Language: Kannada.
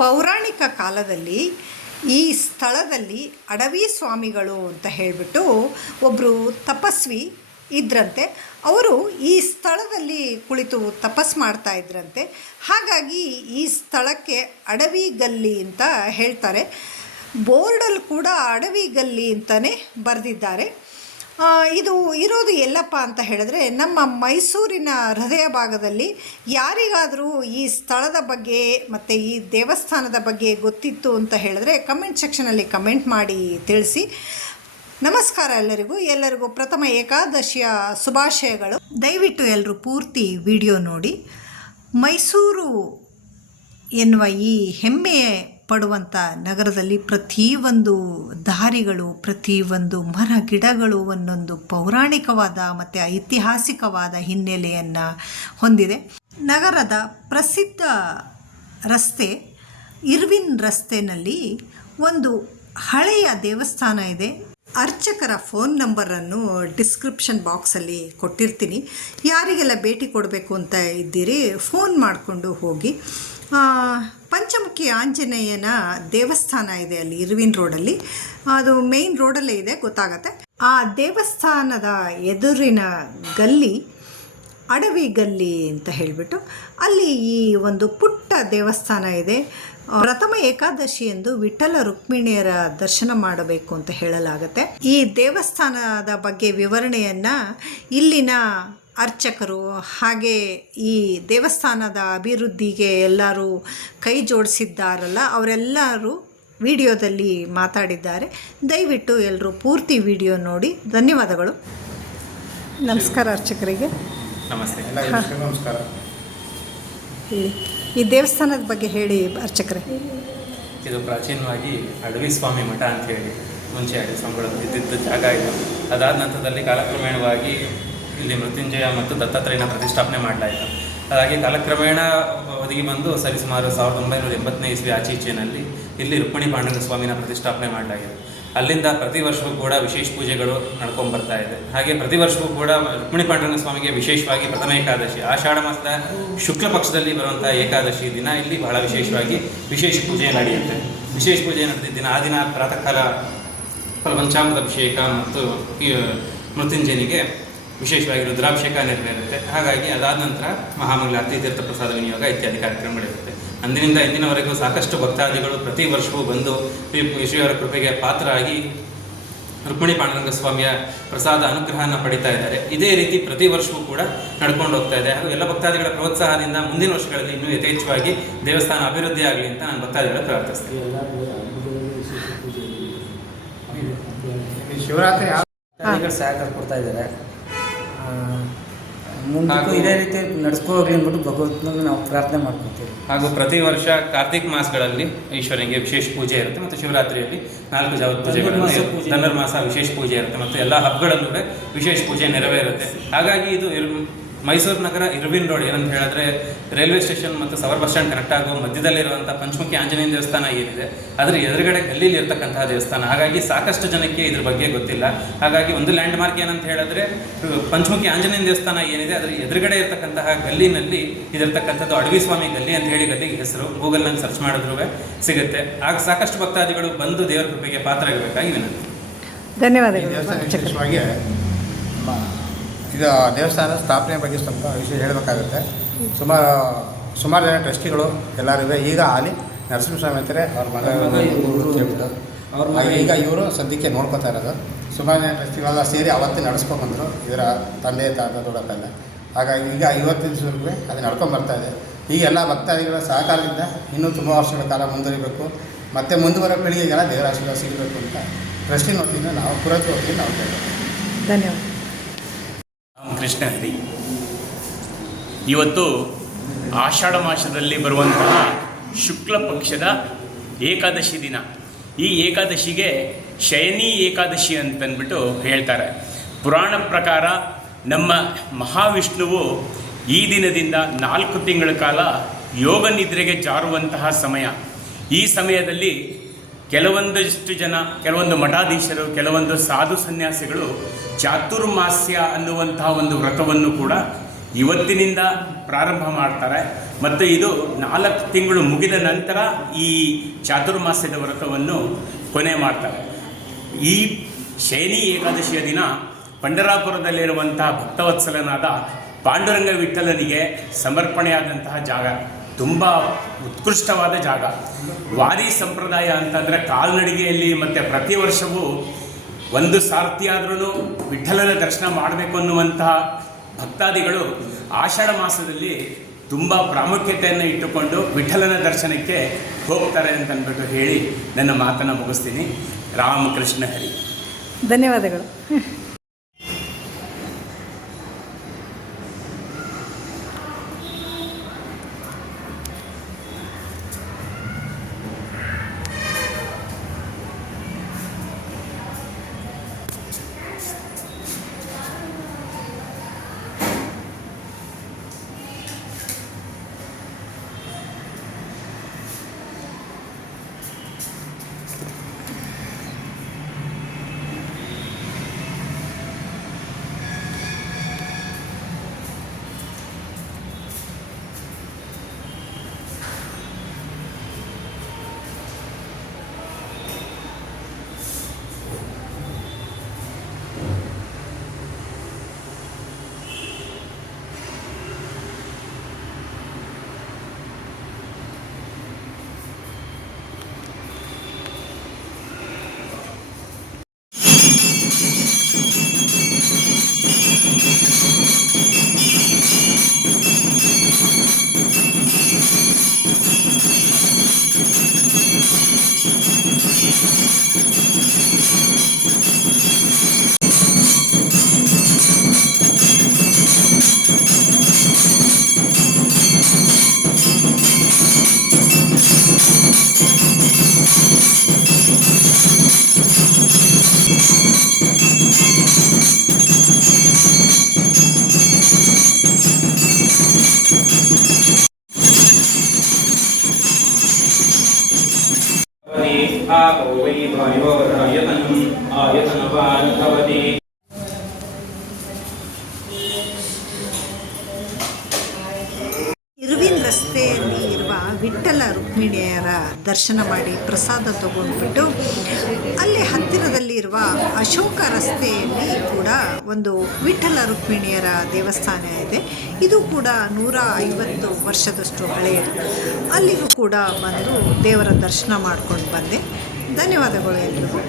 ಪೌರಾಣಿಕ ಕಾಲದಲ್ಲಿ ಈ ಸ್ಥಳದಲ್ಲಿ ಅಡವಿ ಸ್ವಾಮಿಗಳು ಅಂತ ಹೇಳಿಬಿಟ್ಟು ಒಬ್ಬರು ತಪಸ್ವಿ ಇದ್ರಂತೆ. ಅವರು ಈ ಸ್ಥಳದಲ್ಲಿ ಕುಳಿತು ತಪಸ್ಸು ಮಾಡ್ತಾ ಇದ್ರಂತೆ. ಹಾಗಾಗಿ ಈ ಸ್ಥಳಕ್ಕೆ ಅಡವಿ ಗಲ್ಲಿ ಅಂತ ಹೇಳ್ತಾರೆ. ಬೋರ್ಡಲ್ಲಿ ಕೂಡ ಅಡವಿ ಗಲ್ಲಿ ಅಂತಲೇ ಬರೆದಿದ್ದಾರೆ. ಇದು ಇರೋದು ಎಲ್ಲಪ್ಪ ಅಂತ ಹೇಳಿದ್ರೆ ನಮ್ಮ ಮೈಸೂರಿನ ಹೃದಯ ಭಾಗದಲ್ಲಿ. ಯಾರಿಗಾದರೂ ಈ ಸ್ಥಳದ ಬಗ್ಗೆ ಮತ್ತು ಈ ದೇವಸ್ಥಾನದ ಬಗ್ಗೆ ಗೊತ್ತಿತ್ತು ಅಂತ ಹೇಳಿದ್ರೆ ಕಮೆಂಟ್ ಸೆಕ್ಷನಲ್ಲಿ ಕಮೆಂಟ್ ಮಾಡಿ ತಿಳಿಸಿ. ನಮಸ್ಕಾರ ಎಲ್ಲರಿಗೂ ಪ್ರಥಮ ಏಕಾದಶಿಯ ಶುಭಾಶಯಗಳು. ದಯವಿಟ್ಟು ಎಲ್ಲರೂ ಪೂರ್ತಿ ವಿಡಿಯೋ ನೋಡಿ. ಮೈಸೂರು ಎನ್ನುವ ಈ ಹೆಮ್ಮೆ ಪಡುವಂಥ ನಗರದಲ್ಲಿ ಪ್ರತಿಯೊಂದು ದಾರಿಗಳು, ಪ್ರತಿಯೊಂದು ಮರ ಗಿಡಗಳು ಒಂದೊಂದು ಪೌರಾಣಿಕವಾದ ಮತ್ತು ಐತಿಹಾಸಿಕವಾದ ಹಿನ್ನೆಲೆಯನ್ನು ಹೊಂದಿದೆ. ನಗರದ ಪ್ರಸಿದ್ಧ ರಸ್ತೆ ಇರ್ವಿನ್ ರಸ್ತೆಯಲ್ಲಿ ಒಂದು ಹಳೆಯ ದೇವಸ್ಥಾನ ಇದೆ. ಅರ್ಚಕರ ಫೋನ್ ನಂಬರನ್ನು ಡಿಸ್ಕ್ರಿಪ್ಷನ್ ಬಾಕ್ಸಲ್ಲಿ ಕೊಟ್ಟಿರ್ತೀನಿ. ಯಾರಿಗೆಲ್ಲ ಭೇಟಿ ಕೊಡಬೇಕು ಅಂತ ಇದ್ದೀರಿ ಫೋನ್ ಮಾಡಿಕೊಂಡು ಹೋಗಿ. ಪಂಚಮುಖಿ ಆಂಜನೇಯನ ದೇವಸ್ಥಾನ ಇದೆ ಅಲ್ಲಿ ಇರ್ವಿನ್ ರೋಡಲ್ಲಿ. ಅದು ಮೇಯ್ನ್ ರೋಡಲ್ಲೇ ಇದೆ, ಗೊತ್ತಾಗತ್ತೆ. ಆ ದೇವಸ್ಥಾನದ ಎದುರಿನ ಗಲ್ಲಿ ಅಡವಿ ಗಲ್ಲಿ ಅಂತ ಹೇಳಿಬಿಟ್ಟು ಅಲ್ಲಿ ಈ ಒಂದು ಪುಟ್ಟ ದೇವಸ್ಥಾನ ಇದೆ. ಪ್ರಥಮ ಏಕಾದಶಿ ಎಂದು ವಿಠ್ಠಲ ರುಕ್ಮಿಣಿಯರ ದರ್ಶನ ಮಾಡಬೇಕು ಅಂತ ಹೇಳಲಾಗುತ್ತೆ. ಈ ದೇವಸ್ಥಾನದ ಬಗ್ಗೆ ವಿವರಣೆಯನ್ನು ಇಲ್ಲಿನ ಅರ್ಚಕರು ಹಾಗೆ ಈ ದೇವಸ್ಥಾನದ ಅಭಿವೃದ್ಧಿಗೆ ಎಲ್ಲರೂ ಕೈ ಜೋಡಿಸಿದ್ದಾರಲ್ಲ ಅವರೆಲ್ಲರೂ ವಿಡಿಯೋದಲ್ಲಿ ಮಾತಾಡಿದ್ದಾರೆ. ದಯವಿಟ್ಟು ಎಲ್ಲರೂ ಪೂರ್ತಿ ವಿಡಿಯೋ ನೋಡಿ. ಧನ್ಯವಾದಗಳು. ನಮಸ್ಕಾರ ಅರ್ಚಕರಿಗೆ. ನಮಸ್ತೆ. ನಮಸ್ಕಾರ. ಈ ದೇವಸ್ಥಾನದ ಬಗ್ಗೆ ಹೇಳಿ ಅರ್ಚಕರೇ. ಇದು ಪ್ರಾಚೀನವಾಗಿ ಅಡವಿ ಸ್ವಾಮಿ ಮಠ ಅಂತ ಹೇಳಿ ಮುಂಚೆ ಅಡವಿ ಸ್ವಾಮಿಗಳು ಇದ್ದಿದ್ದ ಜಾಗ ಇದು. ಅದಾದ ನಂತರದಲ್ಲಿ ಕಾಲಕ್ರಮೇಣವಾಗಿ ಇಲ್ಲಿ ಮೃತ್ಯುಂಜಯ ಮತ್ತು ದತ್ತಾತ್ರೇಯನ ಪ್ರತಿಷ್ಠಾಪನೆ ಮಾಡಲಾಯಿತು. ಹಾಗಾಗಿ ಕಾಲಕ್ರಮೇಣ ಒದಗಿ ಬಂದು ಸರಿಸುಮಾರು 1980ನೇ ಇಸ್ವಿ ಆಚೀಚೆಯಲ್ಲಿ ಇಲ್ಲಿ ರುಕ್ಮಿಣಿ ಪಾಂಡುರಂಗ ಸ್ವಾಮಿನ ಪ್ರತಿಷ್ಠಾಪನೆ ಮಾಡಲಾಗಿದೆ. ಅಲ್ಲಿಂದ ಪ್ರತಿ ವರ್ಷವೂ ಕೂಡ ವಿಶೇಷ ಪೂಜೆಗಳು ನಡ್ಕೊಂಡು ಬರ್ತಾ ಇದೆ. ಹಾಗೆ ಪ್ರತಿ ವರ್ಷವೂ ಕೂಡ ರುಕ್ಮಿಣಿ ಪಾಂಡುರಂಗ ಸ್ವಾಮಿಗೆ ವಿಶೇಷವಾಗಿ ಪ್ರಥಮ ಏಕಾದಶಿ ಆಷಾಢ ಮಾಸದ ಶುಕ್ಲ ಪಕ್ಷದಲ್ಲಿ ಬರುವಂಥ ಏಕಾದಶಿ ದಿನ ಇಲ್ಲಿ ಬಹಳ ವಿಶೇಷವಾಗಿ ವಿಶೇಷ ಪೂಜೆ ನಡೆಯುತ್ತೆ. ವಿಶೇಷ ಪೂಜೆ ನಡೆದಿದ್ದ ದಿನ ಆ ದಿನ ಪ್ರಾತಃ ಕಾಲ ಪಂಚಾಮೃತ ಅಭಿಷೇಕ ಮತ್ತು ಮೃತ್ಯುಂಜಯನಿಗೆ ವಿಶೇಷವಾಗಿ ರುದ್ರಾಭಿಷೇಕ ನೆರವೇರುತ್ತೆ. ಹಾಗಾಗಿ ಅದಾದ ನಂತರ ಮಹಾಮಂಗಳಾರತಿ, ತೀರ್ಥ ಪ್ರಸಾದ ವಿನಿಯೋಗ ಇತ್ಯಾದಿ ಕಾರ್ಯಕ್ರಮಗಳಿರುತ್ತೆ. ಅಂದಿನಿಂದ ಇಂದಿನವರೆಗೂ ಸಾಕಷ್ಟು ಭಕ್ತಾದಿಗಳು ಪ್ರತಿ ವರ್ಷವೂ ಬಂದು ಶ್ರೀಯವರ ಕೃಪೆಗೆ ಪಾತ್ರರಾಗಿ ರುಕ್ಮಿಣಿ ಪಾಂಡುರಂಗ ಸ್ವಾಮಿಯ ಪ್ರಸಾದ ಅನುಗ್ರಹವನ್ನು ಪಡಿತಾ ಇದ್ದಾರೆ. ಇದೇ ರೀತಿ ಪ್ರತಿ ವರ್ಷವೂ ಕೂಡ ನಡ್ಕೊಂಡು ಹೋಗ್ತಾ ಇದೆ. ಹಾಗೂ ಎಲ್ಲ ಭಕ್ತಾದಿಗಳ ಪ್ರೋತ್ಸಾಹದಿಂದ ಮುಂದಿನ ವರ್ಷಗಳಲ್ಲಿ ಇನ್ನೂ ಯಥೇಚ್ಛವಾಗಿ ದೇವಸ್ಥಾನ ಅಭಿವೃದ್ಧಿ ಆಗಲಿ ಅಂತ ನಾನು ಭಕ್ತಾದಿಗಳ ಪ್ರಾರ್ಥಿಸ್ತೇನೆ. ಶಿವರಾತ್ರಿ ಸಹಕಾರ ಕೊಡ್ತಾ ಇದ್ದಾರೆ. ಮುಂದಕ್ಕೂ ಇದೇ ರೀತಿ ನಡೆಸ್ಕೋಗ್ಲಿ ಅಂದ್ಬಿಟ್ಟು ಭಗವಂತನಿಗೆ ನಾವು ಪ್ರಾರ್ಥನೆ ಮಾಡ್ಕೊತೀವಿ. ಹಾಗೂ ಪ್ರತಿ ವರ್ಷ ಕಾರ್ತಿಕ್ ಮಾಸಗಳಲ್ಲಿ ಈಶ್ವರನಿಗೆ ವಿಶೇಷ ಪೂಜೆ ಇರುತ್ತೆ ಮತ್ತು ಶಿವರಾತ್ರಿಯಲ್ಲಿ 4 ಜಾವದ ಪೂಜೆಗಳು, ಧನುರ್ಮಾಸ ವಿಶೇಷ ಪೂಜೆ ಇರುತ್ತೆ ಮತ್ತು ಎಲ್ಲ ಹಬ್ಬಗಳಲ್ಲೂ ವಿಶೇಷ ಪೂಜೆ ನೆರವೇರುತ್ತೆ. ಹಾಗಾಗಿ ಇದು ಮೈಸೂರು ನಗರ ಇರ್ವಿನ್ ರೋಡ್ ಏನಂತ ಹೇಳಿದ್ರೆ ರೈಲ್ವೆ ಸ್ಟೇಷನ್ ಮತ್ತು ಸವರ್ ಬಸ್ ಸ್ಟ್ಯಾಂಡ್ ಕನೆಕ್ಟ್ ಆಗುವ ಮಧ್ಯದಲ್ಲಿರುವಂಥ ಪಂಚಮುಖಿ ಆಂಜನೇಯ ದೇವಸ್ಥಾನ ಏನಿದೆ ಅದರ ಎದುರುಗಡೆ ಗಲ್ಲಿಲಿ ಇರ್ತಕ್ಕಂತಹ ದೇವಸ್ಥಾನ. ಹಾಗಾಗಿ ಸಾಕಷ್ಟು ಜನಕ್ಕೆ ಇದ್ರ ಬಗ್ಗೆ ಗೊತ್ತಿಲ್ಲ. ಹಾಗಾಗಿ ಒಂದು ಲ್ಯಾಂಡ್ ಮಾರ್ಕ್ ಏನಂತ ಹೇಳಿದ್ರೆ ಪಂಚಮುಖಿ ಆಂಜನೇಯ ದೇವಸ್ಥಾನ ಏನಿದೆ ಅದರ ಎದುರುಗಡೆ ಇರತಕ್ಕಂತಹ ಗಲ್ಲಿನಲ್ಲಿ ಇದಿರ್ತಕ್ಕಂಥದ್ದು ಅಡವಿ ಸ್ವಾಮಿ ಗಲ್ಲಿ ಅಂತ ಹೇಳಿ ಗಲ್ಲಿಗೆ ಹೆಸರು. ಗೂಗಲ್ನಲ್ಲಿ ಸರ್ಚ್ ಮಾಡಿದ್ರೂ ಸಿಗುತ್ತೆ. ಆಗ ಸಾಕಷ್ಟು ಭಕ್ತಾದಿಗಳು ಬಂದು ದೇವರ ಕೃಪೆಗೆ ಪಾತ್ರ ಆಗಬೇಕಾಗಿ ವಿನಂತಿ. ಧನ್ಯವಾದಗಳು. ಇದು ದೇವಸ್ಥಾನದ ಸ್ಥಾಪನೆ ಬಗ್ಗೆ ಸ್ವಲ್ಪ ವಿಷಯ ಹೇಳಬೇಕಾಗುತ್ತೆ. ಸುಮಾರು ಜನ ಟ್ರಸ್ಟಿಗಳು ಎಲ್ಲರೂ ಈಗ ಹಾಲಿ ನರಸಿಂಹಸ್ವಾಮಿ ಅಂತಾರೆ ಅವ್ರ ಮಗ ಹೇಳ್ಬಿಟ್ಟು ಈಗ ಇವರು ಸದ್ಯಕ್ಕೆ ನೋಡ್ಕೊತಾ ಇರೋದು. ಸುಮಾರು ಜನ ಟ್ರಸ್ಟಿಗಳೆಲ್ಲ ಸೇರಿ ಅವತ್ತೇ ನಡೆಸ್ಕೊಂಡ್ಬಂದರು ಇದರ ತಂದೆ ತಾತ ದೊಡ್ಡಪ್ಪೆಲ್ಲ. ಹಾಗಾಗಿ ಈಗ 50 ದಿವಸವರೆಗೂ ಅದು ನಡ್ಕೊಂಡ್ಬರ್ತಾ ಇದೆ. ಈಗ ಎಲ್ಲ ಭಕ್ತಾದಿಗಳ ಸಹಕಾರದಿಂದ ಇನ್ನೂ ತುಂಬ ವರ್ಷಗಳ ಕಾಲ ಮುಂದುವರಿಬೇಕು ಮತ್ತು ಮುಂದುವರೋ ಪೀಳಿಗೆಗೆಲ್ಲ ದೇವರ ಆಶೀರ್ವಾದ ಸಿಗಬೇಕು ಅಂತ ಟ್ರಸ್ಟಿನ ವತಿಯಿಂದ ನಾವು ಪುರತ್ವ ವತಿಯಿಂದ ನಾವು ಕೇಳ್ತೀವಿ. ಧನ್ಯವಾದ. ಕೃಷ್ಣ ಹರಿ. ಇವತ್ತು ಆಷಾಢ ಮಾಸದಲ್ಲಿ ಬರುವಂತಹ ಶುಕ್ಲ ಪಕ್ಷದ ಏಕಾದಶಿ ದಿನ. ಈ ಏಕಾದಶಿಗೆ ಶಯನಿ ಏಕಾದಶಿ ಅಂತಂದ್ಬಿಟ್ಟು ಹೇಳ್ತಾರೆ. ಪುರಾಣ ಪ್ರಕಾರ ನಮ್ಮ ಮಹಾವಿಷ್ಣುವು ಈ ದಿನದಿಂದ 4 ತಿಂಗಳ ಕಾಲ ಯೋಗ ನಿದ್ರೆಗೆ ಜಾರುವಂತಹ ಸಮಯ. ಈ ಸಮಯದಲ್ಲಿ ಕೆಲವೊಂದಷ್ಟು ಜನ, ಕೆಲವೊಂದು ಮಠಾಧೀಶರು, ಕೆಲವೊಂದು ಸಾಧು ಸನ್ಯಾಸಿಗಳು ಚಾತುರ್ಮಾಸ್ಯ ಅನ್ನುವಂತಹ ಒಂದು ವ್ರತವನ್ನು ಕೂಡ ಇವತ್ತಿನಿಂದ ಪ್ರಾರಂಭ ಮಾಡ್ತಾರೆ. ಮತ್ತು ಇದು 4 ತಿಂಗಳು ಮುಗಿದ ನಂತರ ಈ ಚಾತುರ್ಮಾಸ್ಯದ ವ್ರತವನ್ನು ಕೊನೆ ಮಾಡ್ತಾರೆ. ಈ ಶಯನಿ ಏಕಾದಶಿಯ ದಿನ ಪಂಢರಾಪುರದಲ್ಲಿರುವಂತಹ ಭಕ್ತವತ್ಸಲನಾದ ಪಾಂಡುರಂಗ ವಿಠ್ಠಲನಿಗೆ ಸಮರ್ಪಣೆಯಾದಂತಹ ಜಾಗ, ತುಂಬ ಉತ್ಕೃಷ್ಟವಾದ ಜಾಗ. ವಾರಿ ಸಂಪ್ರದಾಯ ಅಂತಂದರೆ ಕಾಲ್ನಡಿಗೆಯಲ್ಲಿ ಮತ್ತು ಪ್ರತಿ ವರ್ಷವೂ ಒಂದು ಸಾರ್ತಿಯಾದ್ರೂ ವಿಠ್ಠಲನ ದರ್ಶನ ಮಾಡಬೇಕು ಅನ್ನುವಂತಹ ಭಕ್ತಾದಿಗಳು ಆಷಾಢ ಮಾಸದಲ್ಲಿ ತುಂಬ ಪ್ರಾಮುಖ್ಯತೆಯನ್ನು ಇಟ್ಟುಕೊಂಡು ವಿಠ್ಠಲನ ದರ್ಶನಕ್ಕೆ ಹೋಗ್ತಾರೆ ಅಂತಂದ್ಬಿಟ್ಟು ಹೇಳಿ ನನ್ನ ಮಾತನ್ನು ಮುಗಿಸ್ತೀನಿ. ರಾಮಕೃಷ್ಣ ಹರಿ. ಧನ್ಯವಾದಗಳು. आपो वै वायोरायतनम् आयतनवान् भवति. ಇರುವಿನ ರಸ್ತೆಯಲ್ಲಿ ಇರುವ ವಿಠ್ಠಲ ರುಕ್ಮಿಣಿಯರ ದರ್ಶನ ಮಾಡಿ ಪ್ರಸಾದ ತಗೊಂಡ್ಬಿಟ್ಟು ಅಲ್ಲಿ ಹತ್ತಿರದಲ್ಲಿರುವ ಅಶೋಕ ರಸ್ತೆಯಲ್ಲಿ ಕೂಡ ಒಂದು ವಿಠ್ಠಲ ರುಕ್ಮಿಣಿಯರ ದೇವಸ್ಥಾನ ಇದೆ. ಇದು ಕೂಡ 150 ವರ್ಷದಷ್ಟು ಹಳೆಯದು. ಅಲ್ಲಿಗೂ ಕೂಡ ಬಂದು ದೇವರ ದರ್ಶನ ಮಾಡ್ಕೊಂಡು ಬಂದೆ. ಧನ್ಯವಾದಗಳು ಎಲ್ರಿಗೂ.